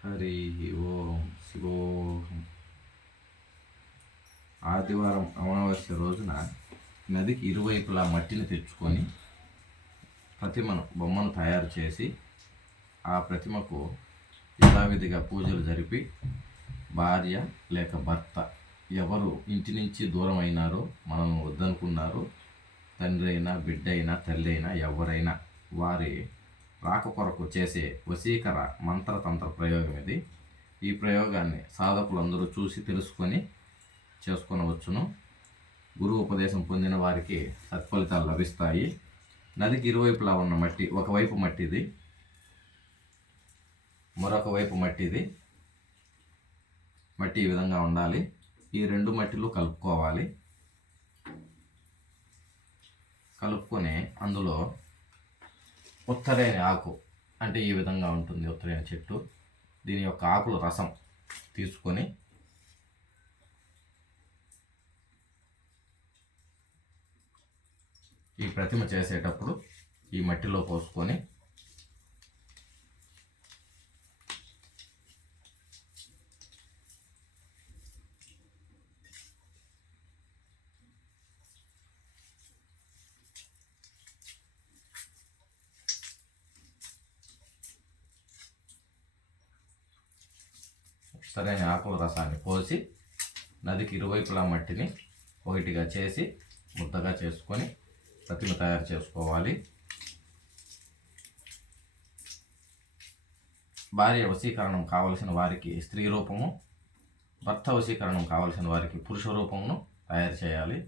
హరి ఓం శివోహం ఆదివారం అమావాస్య రోజున నదికి ఇరువైపులా మట్టిని తెచ్చుకొని ప్రతిమను బొమ్మను తయారు చేసి ఆ ప్రతిమకు యథావిధిగా పూజలు జరిపి భార్య లేక భర్త ఎవరు ఇంటి నుంచి దూరం అయినారో మనం వద్దనుకున్నారో తండ్రి అయినా బిడ్డ అయినా తల్లి అయినా ఎవరైనా వారి రాక కొరకు చేసే వశీకర మంత్రతంత్ర ప్రయోగం ఇది. ఈ ప్రయోగాన్ని సాధకులందరూ చూసి తెలుసుకొని చేసుకొనవచ్చును. గురు ఉపదేశం పొందిన వారికి సత్ఫలితాలు లభిస్తాయి. నదికి ఇరువైపులా ఉన్న మట్టి ఒకవైపు మట్టిది. మరొక వైపు మట్టిది. మట్టి ఈ విధంగా ఉండాలి. ఈ రెండు మట్టిలు కలుపుకోవాలి. కలుపుకొని అందులో ఉత్తరైన ఆకు అంటే ఈ విధంగా ఉంటుంది ఉత్తరైన చెట్టు. దీని యొక్క ఆకుల రసం తీసుకొని ఈ ప్రతిమ చేసేటప్పుడు ఈ మట్టిలో పోసుకొని సరైన ఆకుల రసాన్ని పోసి నదికి ఇరువైపులా మట్టిని ఒకటిగా చేసి ముద్దగా చేసుకొని ప్రతిమ తయారు చేసుకోవాలి. భార్య వశీకరణం కావలసిన వారికి స్త్రీ రూపము భర్త వశీకరణం కావలసిన వారికి పురుష రూపమును తయారు చేయాలి.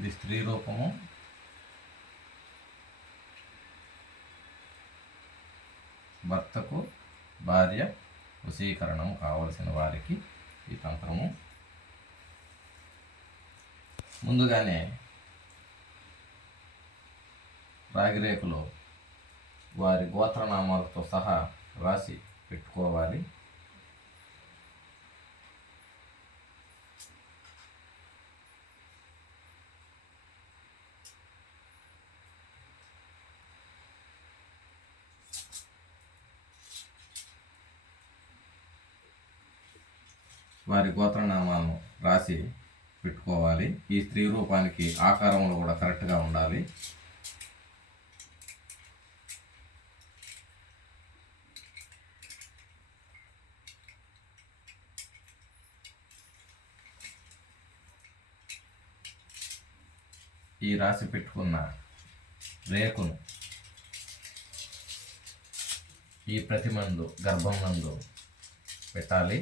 ఇది స్త్రీ రూపము. భర్తకు భార్య వశీకరణం కావలసిన వారికి ఈ తంత్రము. ముందుగానే రాగిరేకులో వారి గోత్రనామాలతో సహా రాసి పెట్టుకోవాలి. వారి గోత్రనామాలను రాసి పెట్టుకోవాలి. ఈ స్త్రీ రూపానికి ఆకారంలో కూడా కరెక్ట్గా ఉండాలి. ఈ రాసి పెట్టుకున్న రేకును ఈ ప్రతిమందు గర్భం నందు పెట్టాలి.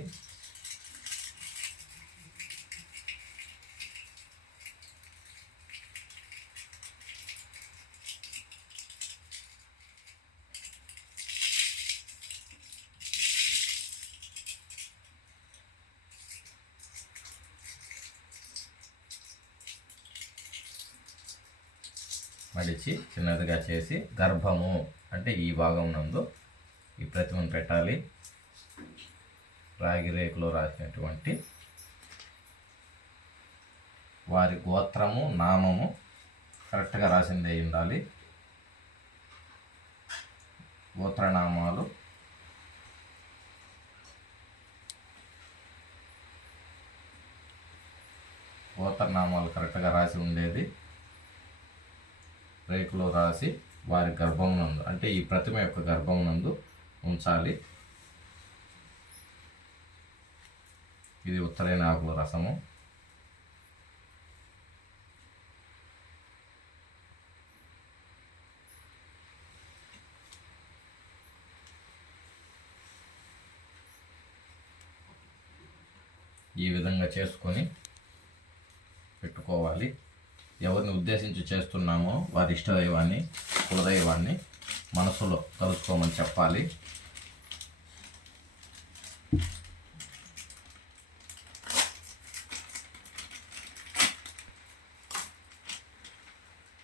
మడిచి చిన్నదిగా చేసి గర్భము అంటే ఈ భాగం నందు ఈ ప్రతిమను పెట్టాలి. రాగి రేకులో రాసినటువంటి వారి గోత్రము నామము కరెక్ట్గా రాసింది అయి ఉండాలి. గోత్రనామాలు. గోత్రనామాలు కరెక్ట్గా రాసి ఉండేది. రేకులో రాసి వారి గర్భమునందు అంటే ఈ ప్రతిమ యొక్క గర్భమునందు ఉంచాలి. ఇది ఉత్తరైన ఆకుల రసము. ఈ విధంగా చేసుకొని పెట్టుకోవాలి. ఎవరిని ఉద్దేశించి చేస్తున్నామో వారి ఇష్టదైవాన్ని కులదైవాన్ని మనసులో కలుసుకోమని చెప్పాలి.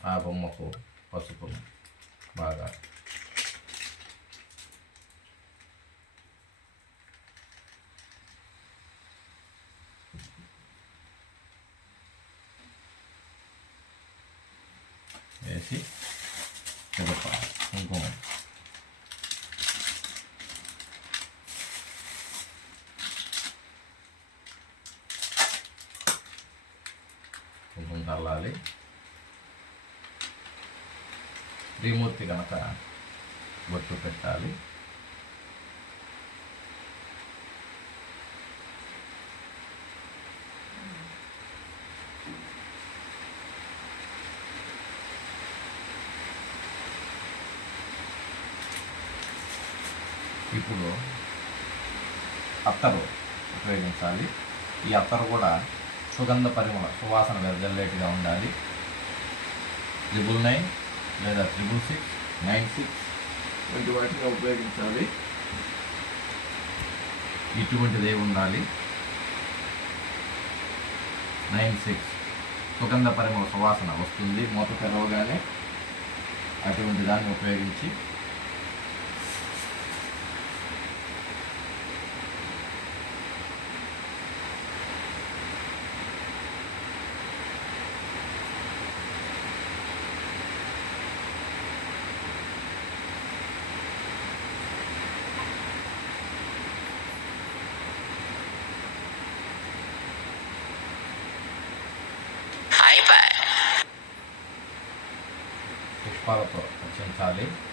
ఆ బొమ్మకు పసుపు బాగా వేసి పిదప కుంకుమ కుంకుమ చల్లాలి శ్రీమూర్తి కనుక బొట్టు పెట్టాలి ఇప్పుడు అత్తరు ఉపయోగించాలి. ఈ అత్తరు కూడా సుగంధ పరిమళ సువాసన వెదజల్లేట్టుగా ఉండాలి. త్రిబుల్ నైన్ లేదా త్రిబుల్ సిక్స్ నైన్ సిక్స్ వంటి వాటిగా ఉపయోగించాలి. ఇటువంటిదే ఉండాలి? నైన్ సిక్స్ సుగంధ పరిమళ సువాసన వస్తుంది. మూత తెరవగానే అటువంటి దాన్ని ఉపయోగించి para po. Pasensya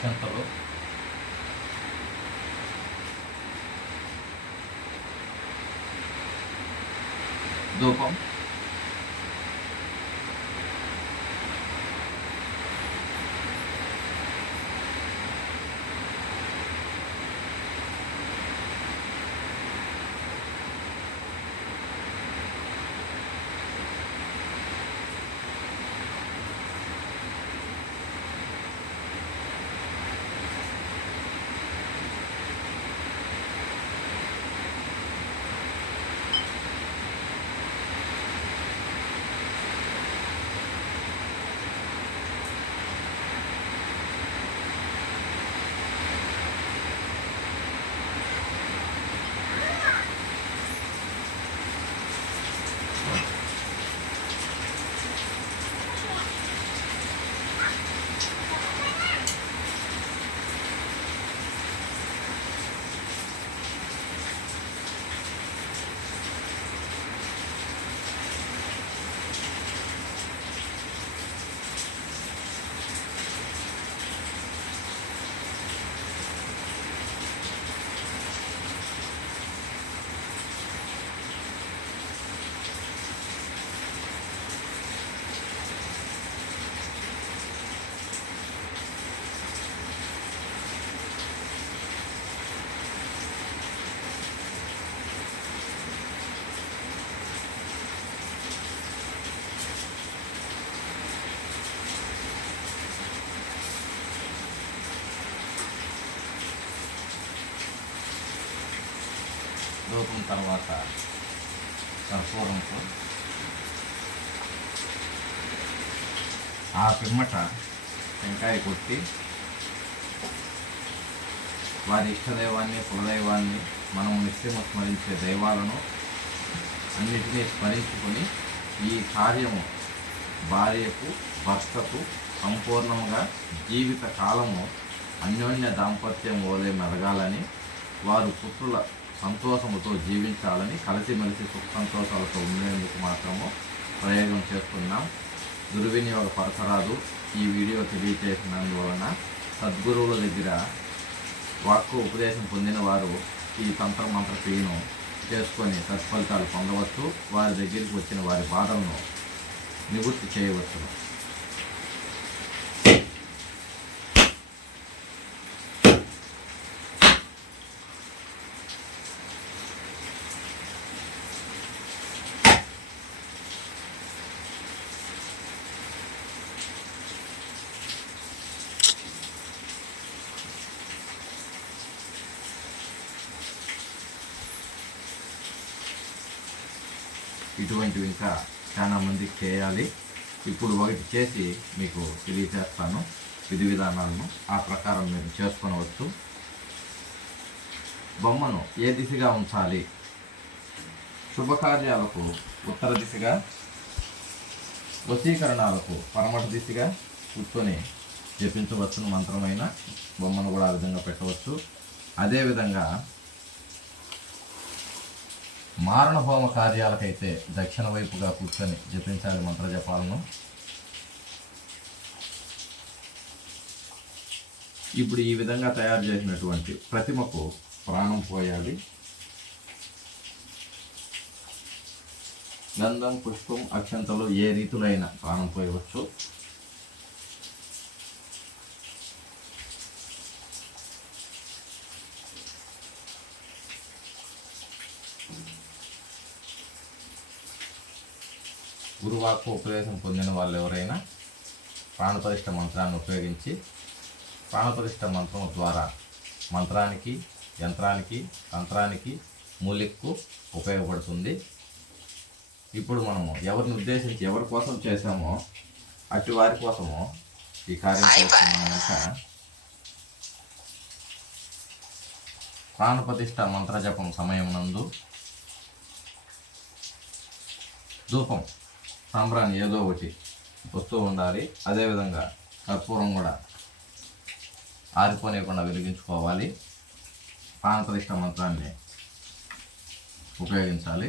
పిమ్మట అక్షంతలు ధూపం ధూపం తర్వాత కర్పూరంతో ఆ పిమ్మట టెంకాయ కొట్టి వారి ఇష్టదైవాన్ని కులదైవాన్ని మనం నిత్యము స్మరించే దైవాలను అన్నిటినీ స్మరించుకొని ఈ కార్యము భార్యకు భర్తకు సంపూర్ణంగా జీవిత కాలము అన్యోన్య దాంపత్యం ఓలే మెరగాలని వారు పుత్రుల సంతోషముతో జీవించాలని కలిసిమెలిసి సుఖ సంతోషాలతో ఉండేందుకు మాత్రము ప్రయోగం చేస్తున్నాం. దుర్వినియోగ పరచరాదు. ఈ వీడియో తెలియచేసినందువలన సద్గురువుల దగ్గర వాక్కు ఉపదేశం పొందిన వారు ఈ తంత్ర మంత్ర క్రియను చేసుకొని సత్ఫలితాలు పొందవచ్చు. వారి దగ్గరికి వచ్చిన వారి బాధలను నివృత్తి చేయవచ్చు ఇటువంటివి ఇంకా చాలా మందికి చేయాలి. ఇప్పుడు ఒకటి చేసి మీకు తెలియజేస్తాను. విధి విధానాలను ఆ ప్రకారం మీరు చేసుకొనవచ్చు. బొమ్మను ఏ దిశగా ఉంచాలి? శుభకార్యాలకు ఉత్తర దిశగా వశీకరణాలకు పరమట దిశగా కూర్చొని జపించవచ్చును మంత్రమైన. బొమ్మను కూడా ఆ విధంగా పెట్టవచ్చు. అదేవిధంగా మారణహోమ కార్యాలకైతే దక్షిణ వైపుగా కూర్చొని జపించాలి మంత్ర జపాలను ఇప్పుడు ఈ విధంగా తయారు చేసినటువంటి ప్రతిమకు ప్రాణం పోయాలి. గంధం పుష్పం అక్షంతలు ఏ రీతులైన ప్రాణం పోయవచ్చు. గురువాకు ఉపదేశం పొందిన వాళ్ళు ఎవరైనా ప్రాణపరిష్ట మంత్రాన్ని ఉపయోగించి ప్రాణపరిష్ట మంత్రం ద్వారా మంత్రానికి యంత్రానికి తంత్రానికి మూలిక్కు ఉపయోగపడుతుంది. ఇప్పుడు మనము ఎవరిని ఉద్దేశించి ఎవరి కోసం చేసామో అటు వారి కోసము ఈ కార్యం చేస్తున్నాక ప్రాణప్రతిష్ట ప్రాణప్రతిష్ఠ మంత్రజపం సమయం నందు ధూపం సాంబ్రాన్ని ఏదో ఒకటి వస్తూ ఉండాలి. అదేవిధంగా కర్పూరం కూడా ఆరిపోలేకుండా వెలిగించుకోవాలి. ప్రాణప్రతిష్ఠ మంత్రాన్ని ఉపయోగించాలి.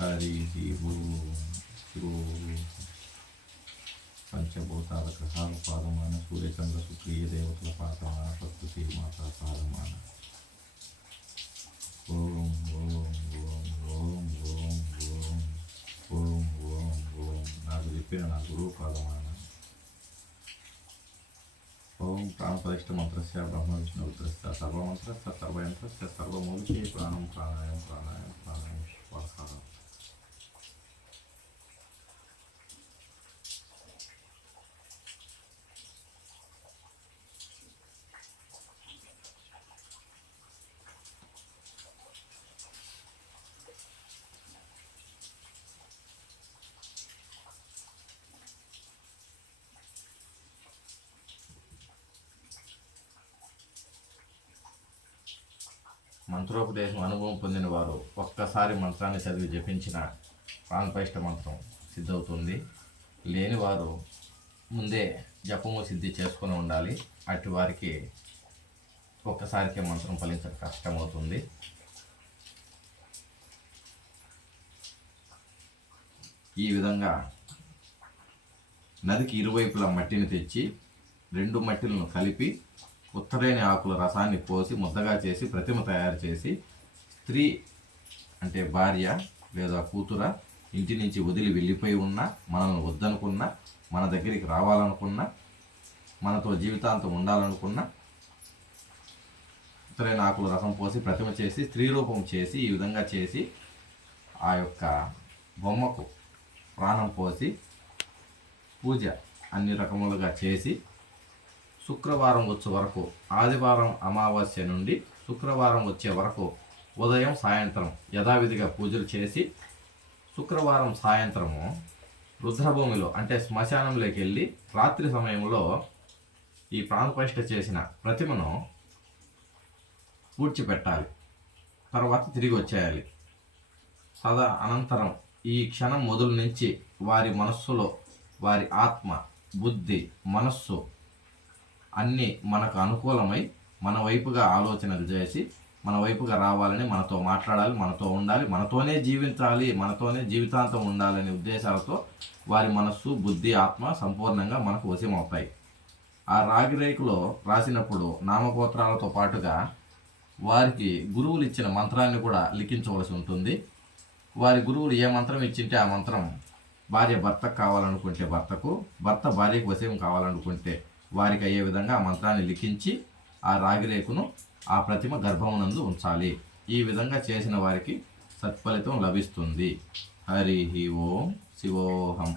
హరి పంచభూతాల గ్రహాలు పాదమాన సూర్యచంద్ర సుక్రియ దేవతల ప్రాణప్రతిష్ఠ మంత్రస్య బ్రహ్మ విష్ణు రుద్రస్య సర్వమంత్రస్య సర్వయంత్రస్య సర్వమూలికే ప్రాణం ప్రాణాయం ప్రాణాయం. ప్రాణాయం శ్వాస మంత్రోపదేశం అనుభవం పొందిన వారు ఒక్కసారి మంత్రాన్ని చదివి జపించిన ప్రాణపైష్ట మంత్రం సిద్ధవుతుంది. లేనివారు ముందే జపము సిద్ధి చేసుకొని ఉండాలి. అటు వారికి ఒక్కసారికే మంత్రం ఫలించడం కష్టమవుతుంది. ఈ విధంగా నదికి ఇరువైపులా మట్టిని తెచ్చి రెండు మట్టిలను కలిపి ఉత్తరేణి ఆకుల రసాన్ని పోసి ముద్దగా చేసి ప్రతిమ తయారు చేసి స్త్రీ అంటే భార్య లేదా కూతుర ఇంటి నుంచి వదిలి వెళ్ళిపోయి ఉన్నా మనల్ని వద్దనుకున్నా మన దగ్గరికి రావాలనుకున్నా మనతో జీవితాంతం ఉండాలనుకున్నా ఉత్తరేణి ఆకుల రసం పోసి ప్రతిమ చేసి స్త్రీ రూపం చేసి ఈ విధంగా చేసి ఆ యొక్క బొమ్మకు ప్రాణం పోసి పూజ అన్ని రకములుగా చేసి శుక్రవారం వచ్చే వరకు ఆదివారం అమావాస్య నుండి శుక్రవారం వచ్చే వరకు ఉదయం సాయంత్రం యథావిధిగా పూజలు చేసి శుక్రవారం సాయంత్రము రుద్రభూమిలో అంటే శ్మశానంలోకి వెళ్ళి రాత్రి సమయంలో ఈ ప్రాణప్రతిష్ఠ చేసిన ప్రతిమను పూడ్చిపెట్టాలి. తర్వాత తిరిగి వచ్చేయాలి. సదా అనంతరం ఈ క్షణం మొదలు నుంచి వారి మనస్సులో వారి ఆత్మ బుద్ధి మనస్సు అన్నీ మనకు అనుకూలమై మన వైపుగా ఆలోచనలు చేసి మన వైపుగా రావాలని మనతో మాట్లాడాలి మనతో ఉండాలి మనతోనే జీవించాలి మనతోనే జీవితాంతం ఉండాలనే ఉద్దేశాలతో వారి మనస్సు బుద్ధి ఆత్మ సంపూర్ణంగా మనకు వశమవుతాయి. ఆ రాగి రేకులో రాసినప్పుడు నామగోత్రాలతో పాటుగా వారికి గురువులు ఇచ్చిన మంత్రాన్ని కూడా లిఖించవలసి ఉంటుంది. వారి గురువులు ఏ మంత్రం ఇచ్చింటే ఆ మంత్రం భార్య భర్తకు కావాలనుకుంటే భర్తకు భర్త భార్యకు వశం కావాలనుకుంటే వారికి అయ్యే విధంగా ఆ మంత్రాన్ని లిఖించి ఆ రాగిరేకును ఆ ప్రతిమ గర్భమునందు ఉంచాలి. ఈ విధంగా చేసిన వారికి సత్ఫలితం లభిస్తుంది. హరి ఓం శివోహం.